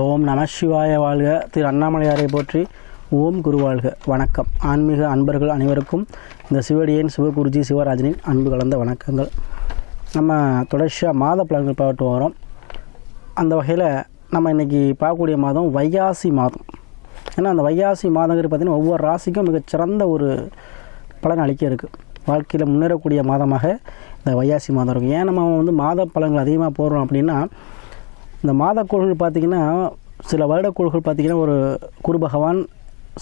ஓம் நம சிவாய வாழ்க திரு அண்ணாமலையாரை போற்றி ஓம் குரு வாழ்க வணக்கம் ஆன்மீக அன்பர்கள் அனைவருக்கும் இந்த சிவடியன் சிவகுருஜி சிவராஜனின் அன்பு கலந்த வணக்கங்கள் நம்ம தொடர்ச்சியாக மாத பலன்கள் பார்த்து வரோம் அந்த வகையில் நம்ம இன்றைக்கி பார்க்கக்கூடிய மாதம் வைகாசி மாதம் ஏன்னா அந்த வைகாசி மாதங்கிறது பார்த்திங்கன்னா ஒவ்வொரு ராசிக்கும் மிகச்சிறந்த ஒரு பலன் அளிக்க இருக்குது வாழ்க்கையில் முன்னேறக்கூடிய மாதமாக இந்த வையாசி மாதம் இருக்கும் ஏன் நம்ம வந்து மாத பலன்கள் அதிகமாக போடுறோம் அப்படின்னா இந்த மாத கோள்கள் பார்த்திங்கன்னா சில வருடக்கோள்கள் பார்த்திங்கன்னா ஒரு குரு பகவான்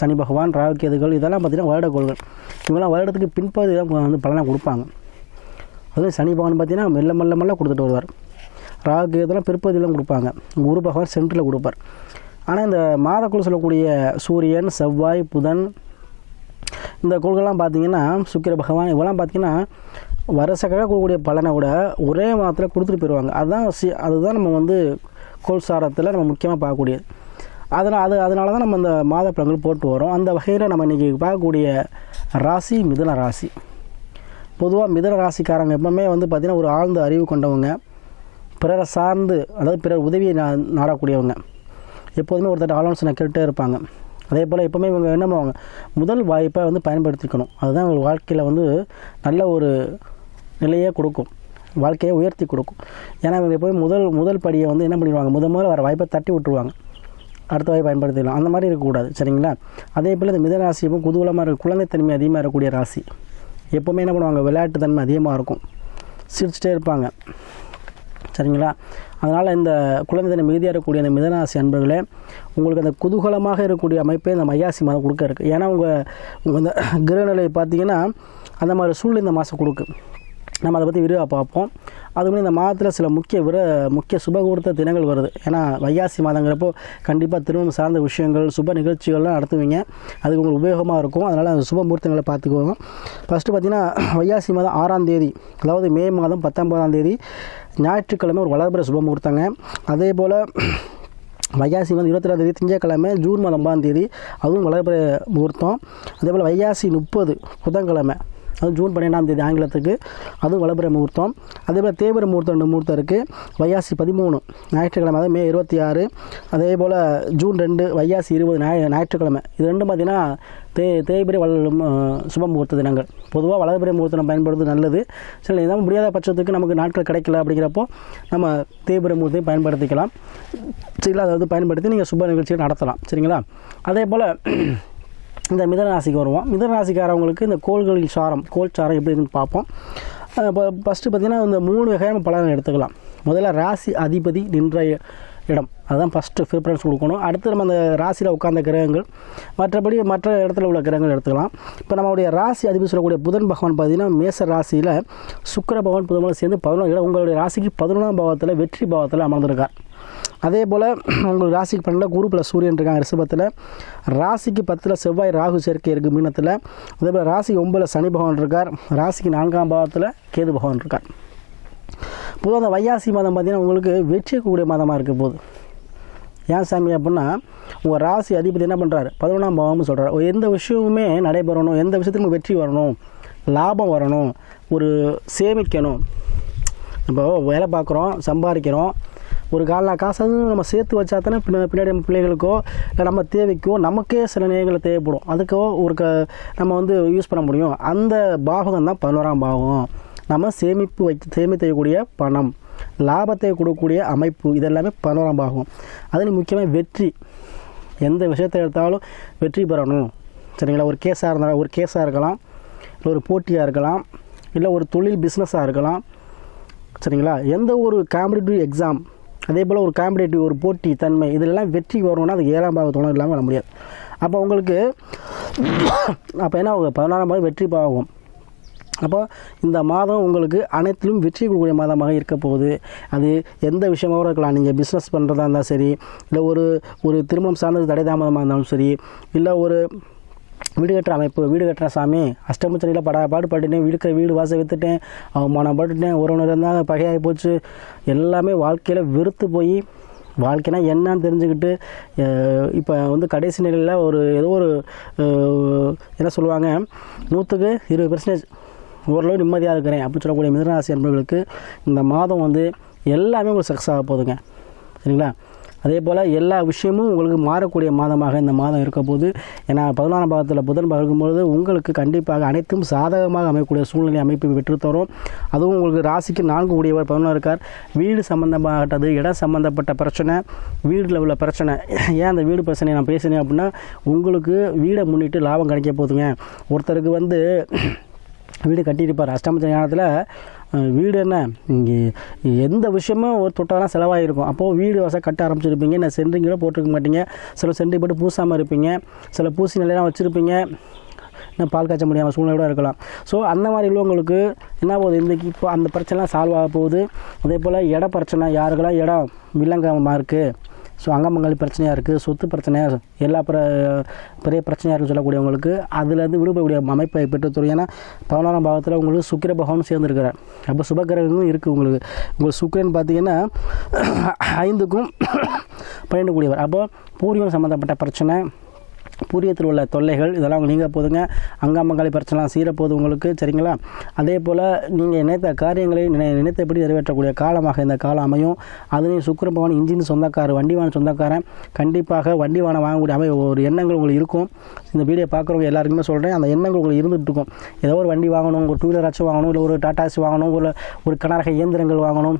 சனி பகவான் ராகுகேதுகள் இதெல்லாம் பார்த்திங்கன்னா வருடக்கோள்கள் இவங்கெல்லாம் வருடத்துக்கு பின்பகுதி தான் வந்து பலனாக கொடுப்பாங்க அதுவும் சனி பகவான் பார்த்திங்கன்னா மெல்ல மெல்ல மெல்ல கொடுத்துட்டு வருவார் ராகுகேதுலாம் பிற்பகுதியெலாம் கொடுப்பாங்க குரு பகவான் சென்டரில் கொடுப்பார் ஆனால் இந்த மாதக்குள் சொல்லக்கூடிய சூரியன் செவ்வாய் புதன் இந்த கோள்கள்லாம் பார்த்திங்கன்னா சுக்கிர பகவான் இவெல்லாம் பார்த்திங்கன்னா வரசக்காக கொடுக்கக்கூடிய பலனை கூட ஒரே மாதத்தில் கொடுத்துட்டு போயிடுவாங்க அதுதான் சி அதுதான் நம்ம வந்து கோல்சாரத்தில் நம்ம முக்கியமாக பார்க்கக்கூடியது அதனால் அது அதனால தான் நம்ம இந்த மாதப்பழங்கள் பழங்கள் போட்டு வரோம் அந்த வகையில் நம்ம இன்றைக்கி பார்க்கக்கூடிய ராசி மிதன ராசி பொதுவாக மிதன ராசிக்காரங்க எப்பவுமே வந்து பார்த்திங்கன்னா ஒரு ஆழ்ந்த அறிவு கொண்டவங்க பிறரை சார்ந்து அதாவது பிறர் உதவியை நா நாடக்கூடியவங்க எப்போதுமே ஒருத்தர் ஆலோசனை கேட்டே இருப்பாங்க அதே போல் எப்போவுமே இவங்க என்ன பண்ணுவாங்க முதல் வாய்ப்பை வந்து பயன்படுத்திக்கணும் அதுதான் ஒரு வாழ்க்கையில் வந்து நல்ல ஒரு நிலையே கொடுக்கும் வாழ்க்கையை உயர்த்தி கொடுக்கும் ஏன்னா இவங்க போய் முதல் முதல் படியை வந்து என்ன பண்ணிடுவாங்க முதல் முதல் வர வாய்ப்பை தட்டி விட்டுருவாங்க அடுத்த வாய்ப்பு பயன்படுத்திடலாம் அந்த மாதிரி இருக்கக்கூடாது சரிங்களா அதே போல் இந்த மிதராசியும் குதூலமாக இருக்கும் குழந்தைத்தன்மை அதிகமாக இருக்கக்கூடிய ராசி எப்போவுமே என்ன பண்ணுவாங்க விளையாட்டு தன்மை அதிகமாக இருக்கும் சிரிச்சிட்டே இருப்பாங்க சரிங்களா அதனால் இந்த குழந்தைத்தன்மை மிகுதியாக இருக்கக்கூடிய அந்த மிதராசி அன்பர்களே உங்களுக்கு அந்த குதூகலமாக இருக்கக்கூடிய அமைப்பே இந்த மையாசி மாதம் கொடுக்க இருக்குது ஏன்னா உங்கள் உங்கள் இந்த கிரகநிலை பார்த்தீங்கன்னா அந்த மாதிரி சூழ்நிலை இந்த மாதம் கொடுக்கு நம்ம அதை பற்றி விரிவாக பார்ப்போம் அதுமாதிரி இந்த மாதத்தில் சில முக்கிய விர முக்கிய சுபகூர்த்த தினங்கள் வருது ஏன்னா வையாசி மாதங்கிறப்போ கண்டிப்பாக திருமணம் சார்ந்த விஷயங்கள் சுப நிகழ்ச்சிகள்லாம் நடத்துவீங்க அதுக்கு உங்களுக்கு உபயோகமாக இருக்கும் அதனால் அந்த சுப முகூர்த்தங்களை பார்த்துக்குவோம் ஃபஸ்ட்டு பார்த்திங்கன்னா வையாசி மாதம் ஆறாம் தேதி அதாவது மே மாதம் பத்தொன்பதாம் தேதி ஞாயிற்றுக்கிழமை ஒரு வளர்ப்புற சுப முகூர்த்தங்க அதே போல் வையாசி மாதம் இருபத்தெட்டாம் தேதி திங்கக்கிழமை ஜூன் மாதம் ஒன்பதாம் தேதி அதுவும் வளர்ப்புற முகூர்த்தம் அதே போல் வையாசி முப்பது புதன்கிழமை ஜூன் பன்னெண்டாம் தேதி ஆங்கிலத்துக்கு அதுவும் வளபுர முகூர்த்தம் அதே போல் தேவர முகூர்த்தம் ரெண்டு முகூர்த்தம் இருக்குது வையாசி பதிமூணு ஞாயிற்றுக்கிழமை அதாவது மே இருபத்தி ஆறு அதே போல் ஜூன் ரெண்டு வையாசி இருபது ஞாய ஞாயிற்றுக்கிழமை இது ரெண்டும் பார்த்திங்கன்னா தே தேய்பிரி வள சுப முகூர்த்த தினங்கள் பொதுவாக வளர்பிறை முகூர்த்தம் பயன்படுறது நல்லது சில இதாக முடியாத பட்சத்துக்கு நமக்கு நாட்கள் கிடைக்கல அப்படிங்கிறப்போ நம்ம தேய்பிரி முகூர்த்தத்தையும் பயன்படுத்திக்கலாம் சரிங்களா அதாவது பயன்படுத்தி நீங்கள் சுப நிகழ்ச்சியை நடத்தலாம் சரிங்களா அதே போல் இந்த மிதனராசிக்கு வருவோம் மிதனராசிக்காரவங்களுக்கு இந்த கோள்களின் சாரம் கோல் சாரம் எப்படி இருக்குன்னு பார்ப்போம் இப்போ ஃபஸ்ட்டு பார்த்திங்கன்னா இந்த மூணு வகையான பலன் எடுத்துக்கலாம் முதல்ல ராசி அதிபதி நின்ற இடம் அதுதான் ஃபஸ்ட்டு ப்ரிஃபரன்ஸ் கொடுக்கணும் அடுத்து நம்ம அந்த ராசியில் உட்கார்ந்த கிரகங்கள் மற்றபடி மற்ற இடத்துல உள்ள கிரகங்கள் எடுத்துக்கலாம் இப்போ நம்மளுடைய ராசி அதிபதி சொல்லக்கூடிய புதன் பகவான் பார்த்திங்கன்னா மேச ராசியில் சுக்கர பகவான் புதன் சேர்ந்து பதினொன்று உங்களுடைய ராசிக்கு பதினொன்றாம் பாவத்தில் வெற்றி பாவத்தில் அமர்ந்திருக்கார் அதே போல் உங்களுக்கு ராசிக்கு பன்னெண்டில் குரு சூரியன் இருக்காங்க ரிஷபத்தில் ராசிக்கு பத்தில் செவ்வாய் ராகு சேர்க்கை இருக்குது மீனத்தில் அதே போல் ராசி ஒம்பதில் சனி பகவான் இருக்கார் ராசிக்கு நான்காம் பாவத்தில் கேது பகவான் இருக்கார் பொதுவாக அந்த வையாசி மாதம் பார்த்திங்கன்னா உங்களுக்கு வெற்றியக்கூடிய மாதமாக இருக்க போகுது ஏன் சாமி அப்படின்னா உங்கள் ராசி அதிபதி என்ன பண்ணுறாரு பதினொன்றாம் பாவம்னு சொல்கிறார் எந்த விஷயமுமே நடைபெறணும் எந்த விஷயத்துக்கும் வெற்றி வரணும் லாபம் வரணும் ஒரு சேமிக்கணும் இப்போ வேலை பார்க்குறோம் சம்பாதிக்கிறோம் ஒரு காலில் காசு நம்ம சேர்த்து வச்சா தானே பின்னாடி நம்ம பிள்ளைகளுக்கோ இல்லை நம்ம தேவைக்கோ நமக்கே சில நேரங்கள் தேவைப்படும் அதுக்கோ ஒரு க நம்ம வந்து யூஸ் பண்ண முடியும் அந்த பாகம் தான் பதினோராம் பாகம் நம்ம சேமிப்பு வை சேமித்தக்கூடிய பணம் லாபத்தை கொடுக்கக்கூடிய அமைப்பு இதெல்லாமே பதினோராம் பாகம் அதில் முக்கியமாக வெற்றி எந்த விஷயத்தை எடுத்தாலும் வெற்றி பெறணும் சரிங்களா ஒரு கேஸாக இருந்தால் ஒரு கேஸாக இருக்கலாம் இல்லை ஒரு போட்டியாக இருக்கலாம் இல்லை ஒரு தொழில் பிஸ்னஸாக இருக்கலாம் சரிங்களா எந்த ஒரு காம்படிட்டிவ் எக்ஸாம் அதே போல் ஒரு காம்படேட்டிவ் ஒரு போட்டி தன்மை இதெல்லாம் வெற்றி வரணும்னா அது ஏழாம் பாகத்தோணம் இல்லாமல் வர முடியாது அப்போ உங்களுக்கு அப்போ என்ன ஆகும் பதினாறாம் பாகம் வெற்றி பாகம் அப்போ இந்த மாதம் உங்களுக்கு அனைத்திலும் வெற்றி கொடுக்கக்கூடிய மாதமாக இருக்க போகுது அது எந்த விஷயமாக இருக்கலாம் நீங்கள் பிஸ்னஸ் பண்ணுறதா இருந்தாலும் சரி இல்லை ஒரு ஒரு திருமணம் சார்ந்தது தடை தாமதமாக இருந்தாலும் சரி இல்லை ஒரு வீடு கட்டுற அமைப்பு வீடு கட்டுற சாமி அஷ்டமச்சனியில் பட பாடுபட்டுட்டேன் வீடுக்க வீடு வாசல் விற்றுட்டேன் அவமானம் பட்டுட்டேன் உறவினர் இருந்தால் பகையாகி போச்சு எல்லாமே வாழ்க்கையில் வெறுத்து போய் வாழ்க்கைனா என்னன்னு தெரிஞ்சுக்கிட்டு இப்போ வந்து கடைசி நிலையில் ஒரு ஏதோ ஒரு என்ன சொல்லுவாங்க நூற்றுக்கு இருபது பெர்சன்டேஜ் ஓரளவு நிம்மதியாக இருக்கிறேன் அப்படின்னு சொல்லக்கூடிய மிதனராசி என்பவர்களுக்கு இந்த மாதம் வந்து எல்லாமே உங்களுக்கு சக்ஸஸ் ஆக போகுதுங்க சரிங்களா அதே போல் எல்லா விஷயமும் உங்களுக்கு மாறக்கூடிய மாதமாக இந்த மாதம் இருக்க போது ஏன்னா பதினாறாம் பாதத்தில் புதன் பழகும்பொழுது உங்களுக்கு கண்டிப்பாக அனைத்தும் சாதகமாக அமையக்கூடிய சூழ்நிலை அமைப்பு பெற்றுத்தரும் அதுவும் உங்களுக்கு ராசிக்கு நான்கு கூடியவர் பதினொன்று இருக்கார் வீடு சம்மந்தமாகட்டது இடம் சம்மந்தப்பட்ட பிரச்சனை வீட்டில் உள்ள பிரச்சனை ஏன் அந்த வீடு பிரச்சனை நான் பேசினேன் அப்படின்னா உங்களுக்கு வீடை முன்னிட்டு லாபம் கிடைக்க போதுங்க ஒருத்தருக்கு வந்து வீடு கட்டியிருப்பார் அஷ்டமத்து ஞானத்தில் வீடு என்ன இங்கே எந்த விஷயமும் ஒரு தொட்டாலாம் செலவாகிருக்கும் அப்போது வீடு வசதி கட்ட ஆரம்பிச்சிருப்பீங்க நான் கூட போட்டிருக்க மாட்டீங்க சில சென்ட்ரி போட்டு பூசாமல் இருப்பீங்க சில பூசி நிலையெல்லாம் வச்சுருப்பீங்க இன்னும் பால் காய்ச்ச முடியாமல் சூழ்நிலை இருக்கலாம் ஸோ அந்த மாதிரி உள்ளவங்களுக்கு என்ன போகுது இன்றைக்கி இப்போ அந்த பிரச்சனைலாம் சால்வ் ஆக போகுது அதே போல் இட பிரச்சனை யாருக்கெல்லாம் இடம் வில்லங்கமாக இருக்குது ஸோ அங்கமங்கலி பிரச்சனையாக இருக்குது சொத்து பிரச்சனையாக எல்லா பிற பெரிய பிரச்சனையாக இருக்குன்னு சொல்லக்கூடியவங்களுக்கு அதுலேருந்து விடுபடக்கூடிய அமைப்பை பெற்றுத்தரும் ஏன்னா பதினாறாம் பாவத்தில் உங்களுக்கு சுக்கிர பகவானும் சேர்ந்துருக்கிறார் அப்போ சுபகிரகங்களும் இருக்குது உங்களுக்கு உங்களுக்கு சுக்கிரன் பார்த்தீங்கன்னா ஐந்துக்கும் பயணக்கூடியவர் அப்போ பூர்வீகம் சம்மந்தப்பட்ட பிரச்சனை பூரியத்தில் உள்ள தொல்லைகள் இதெல்லாம் நீங்கள் போதுங்க பிரச்சனைலாம் பிரச்சனை சீரப்போது உங்களுக்கு சரிங்களா அதே போல் நீங்கள் நினைத்த காரியங்களை நினை நினைத்தபடி நிறைவேற்றக்கூடிய காலமாக இந்த காலம் அமையும் அதுலேயும் சுக்கர பவன் இன்ஜின் சொந்தக்காரர் வண்டிவான சொந்தக்காரன் கண்டிப்பாக வண்டிவான வாங்கக்கூடிய அமை ஒரு எண்ணங்கள் உங்களுக்கு இருக்கும் இந்த வீடியோ பார்க்குறவங்க எல்லாருக்குமே சொல்கிறேன் அந்த எண்ணங்கள் உங்களுக்கு இருந்துகிட்டு இருக்கும் ஏதோ ஒரு வண்டி வாங்கணும் ஒரு டூ வீலர் ஆச்சு வாங்கணும் இல்லை ஒரு டாட்டாஸ் வாங்கணும் ஒரு ஒரு கனரக இயந்திரங்கள் வாங்கணும்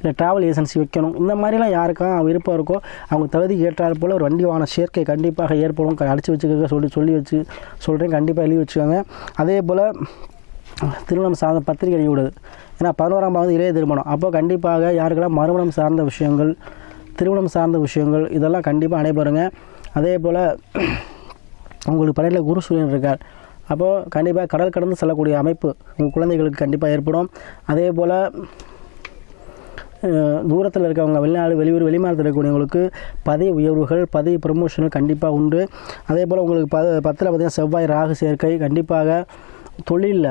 இல்லை ட்ராவல் ஏஜென்சி வைக்கணும் இந்த மாதிரிலாம் யாருக்கா விருப்பம் இருக்கோ அவங்க தகுதிக்கு ஏற்றால் போல் ஒரு வண்டி வாகன சேர்க்கை கண்டிப்பாக ஏற்படும் அடித்து வச்சுக்க சொல்லி சொல்லி வச்சு சொல்கிறேன் கண்டிப்பாக எழுதி வச்சுக்கோங்க அதே போல் திருமணம் சார்ந்த பத்திரிகை அடிக்கூடாது ஏன்னா பதினோராம் பாவது இளைய திருமணம் அப்போ கண்டிப்பாக யாருக்கெல்லாம் மறுமணம் சார்ந்த விஷயங்கள் திருமணம் சார்ந்த விஷயங்கள் இதெல்லாம் கண்டிப்பாக நடைபெறுங்க அதே போல் உங்களுக்கு பணியில் குரு சூரியன் இருக்கார் அப்போது கண்டிப்பாக கடல் கடந்து செல்லக்கூடிய அமைப்பு உங்கள் குழந்தைகளுக்கு கண்டிப்பாக ஏற்படும் அதே போல் தூரத்தில் இருக்கவங்க வெளிநாடு வெளியூர் வெளிமாநிலத்தில் இருக்கக்கூடியவங்களுக்கு பதவி உயர்வுகள் பதவி ப்ரமோஷன்கள் கண்டிப்பாக உண்டு அதே போல் உங்களுக்கு ப பத்தில் பார்த்திங்கன்னா செவ்வாய் ராகு சேர்க்கை கண்டிப்பாக தொழிலில்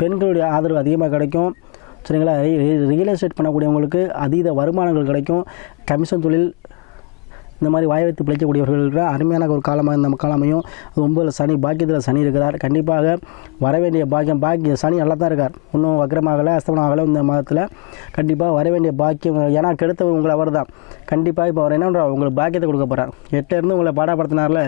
பெண்களுடைய ஆதரவு அதிகமாக கிடைக்கும் சரிங்களா ரியல் எஸ்டேட் பண்ணக்கூடியவங்களுக்கு அதீத வருமானங்கள் கிடைக்கும் கமிஷன் தொழில் இந்த மாதிரி வாய் வைத்து பிழைக்கக்கூடியவர்கள் அருமையான ஒரு காலமாக இந்த காலமையும் ரொம்ப சனி பாக்கியத்தில் சனி இருக்கிறார் கண்டிப்பாக வர வேண்டிய பாக்கியம் பாக்கியம் சனி நல்லா தான் இருக்கார் இன்னும் வக்ரமாகலை அஸ்தமனாகலை இந்த மாதத்தில் கண்டிப்பாக வர வேண்டிய பாக்கியம் ஏன்னா கெடுத்தவர் உங்களை அவர் தான் கண்டிப்பாக இப்போ அவர் என்ன பண்ணுறார் உங்களுக்கு பாக்கியத்தை கொடுக்க போகிறார் எட்டிருந்து உங்களை பாடப்படுத்தினார்ல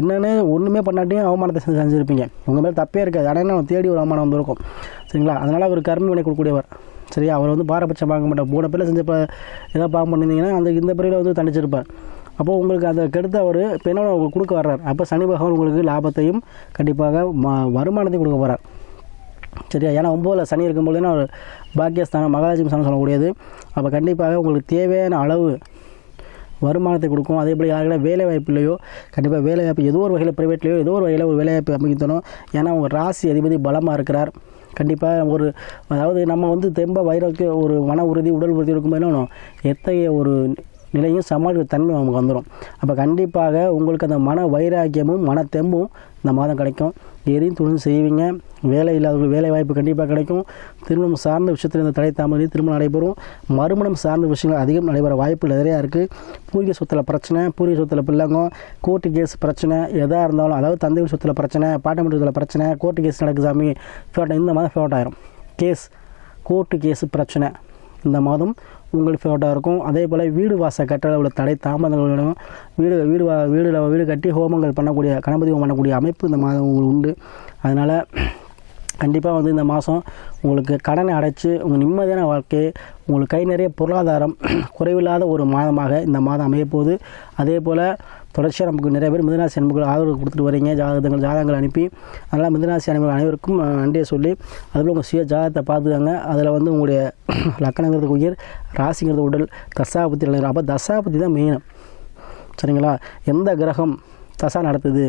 என்னென்னு ஒன்றுமே பண்ணாட்டியும் அவமானத்தை செஞ்சு செஞ்சுருப்பீங்க உங்கள் மேலே தப்பே இருக்காது ஆனால் என்ன தேடி ஒரு அவமானம் வந்திருக்கும் சரிங்களா அதனால் அவர் கர்ம வினை கொடுக்கக்கூடியவர் சரி அவர் வந்து பாரபட்சம் பார்க்க மாட்டார் போன பிள்ளை செஞ்ச ஏதாவது பார்க்க மாட்டேங்கன்னா அந்த இந்த பிறையில் வந்து தண்டிச்சிருப்பார் அப்போது உங்களுக்கு அதை கெடுத்து அவர் பெண்ணோட உங்களுக்கு கொடுக்க வர்றார் அப்போ சனி பகவான் உங்களுக்கு லாபத்தையும் கண்டிப்பாக ம வருமானத்தையும் கொடுக்க போகிறார் சரியா ஏன்னா ஒம்போதில் சனி இருக்கும்போதுனா ஒரு பாக்கியஸ்தானம் மகாலட்சுமி ஸ்தானம் சொல்லக்கூடியது அப்போ கண்டிப்பாக உங்களுக்கு தேவையான அளவு வருமானத்தை கொடுக்கும் அதே போல் யாருக்கிட்ட வேலை வாய்ப்பு இல்லையோ கண்டிப்பாக வேலை வாய்ப்பு ஏதோ ஒரு வகையில் ப்ரைவேட்லேயோ ஏதோ ஒரு வகையில் ஒரு வேலை வாய்ப்பு அமைக்கணும் ஏன்னா உங்கள் ராசி அதிபதி பலமாக இருக்கிறார் கண்டிப்பாக ஒரு அதாவது நம்ம வந்து தெம்ப வைரோக்கிய ஒரு மன உறுதி உடல் உறுதி இருக்கும்போது எத்தகைய ஒரு நிலையும் சமாளிக்க தன்மை நமக்கு வந்துடும் அப்போ கண்டிப்பாக உங்களுக்கு அந்த மன வைராக்கியமும் மன தெம்பும் இந்த மாதம் கிடைக்கும் எதையும் தொழில் செய்வீங்க வேலை இல்லாதவங்க வேலை வாய்ப்பு கண்டிப்பாக கிடைக்கும் திருமணம் சார்ந்த விஷயத்தில் இந்த தடை தாமதம் திருமணம் நடைபெறும் மறுமணம் சார்ந்த விஷயங்கள் அதிகம் நடைபெற வாய்ப்பு நிறையா இருக்குது பூர்வீக சொத்தில் பிரச்சனை பூர்வீக சொத்தில் பிள்ளைங்க கோர்ட்டு கேஸ் பிரச்சனை எதாக இருந்தாலும் அதாவது தந்தை சொத்தில் பிரச்சனை பாட்டமன்றத்தில் பிரச்சனை கோர்ட்டு கேஸ் நடக்கு சாமி ஃபேட் இந்த மாதிரி ஃபேட் ஆயிரும் கேஸ் கோர்ட்டு கேஸு பிரச்சனை இந்த மாதம் உங்களுக்கு ஃபேவரட்டாக இருக்கும் அதே போல் வீடு வாசல் கட்டளை உள்ள தடை தாமதங்களும் வீடு வீடு வா வீடு வீடு கட்டி ஹோமங்கள் பண்ணக்கூடிய கணபதி ஹோமம் பண்ணக்கூடிய அமைப்பு இந்த மாதம் உங்களுக்கு உண்டு அதனால் கண்டிப்பாக வந்து இந்த மாதம் உங்களுக்கு கடனை அடைச்சி உங்கள் நிம்மதியான வாழ்க்கை உங்களுக்கு கை நிறைய பொருளாதாரம் குறைவில்லாத ஒரு மாதமாக இந்த மாதம் அமையப்போகுது அதே போல் தொடர்ச்சியாக நமக்கு நிறைய பேர் மிதனாசி அன்புகள் ஆதரவு கொடுத்துட்டு வரீங்க ஜாதகங்கள் ஜாதகங்கள் அனுப்பி அதனால் மிதனாசி அன்புகள் அனைவருக்கும் நன்றியை சொல்லி அதில் உங்கள் சுய ஜாதகத்தை பார்த்துக்காங்க அதில் வந்து உங்களுடைய லக்கணங்கிறது உயிர் ராசிங்கிறது உடல் தசாபத்தி அப்போ தசாபத்தி தான் மெயினம் சரிங்களா எந்த கிரகம் தசா நடத்துது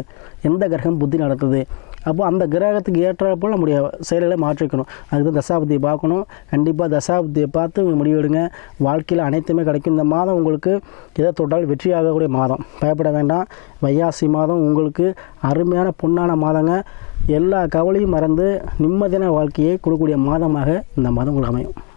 எந்த கிரகம் புத்தி நடத்துது அப்போ அந்த கிரகத்துக்கு ஏற்றாற்போல் நம்முடைய செயல்களை மாற்றிக்கணும் அதுக்கு தான் தசாபதியை பார்க்கணும் கண்டிப்பாக தசாபதியை பார்த்து முடிவெடுங்க வாழ்க்கையில் அனைத்துமே கிடைக்கும் இந்த மாதம் உங்களுக்கு எதை தொட்டால் வெற்றியாகக்கூடிய மாதம் பயப்பட வேண்டாம் வையாசி மாதம் உங்களுக்கு அருமையான பொன்னான மாதங்க எல்லா கவலையும் மறந்து நிம்மதியான வாழ்க்கையை கொடுக்கக்கூடிய மாதமாக இந்த மாதம் உங்களுக்கு அமையும்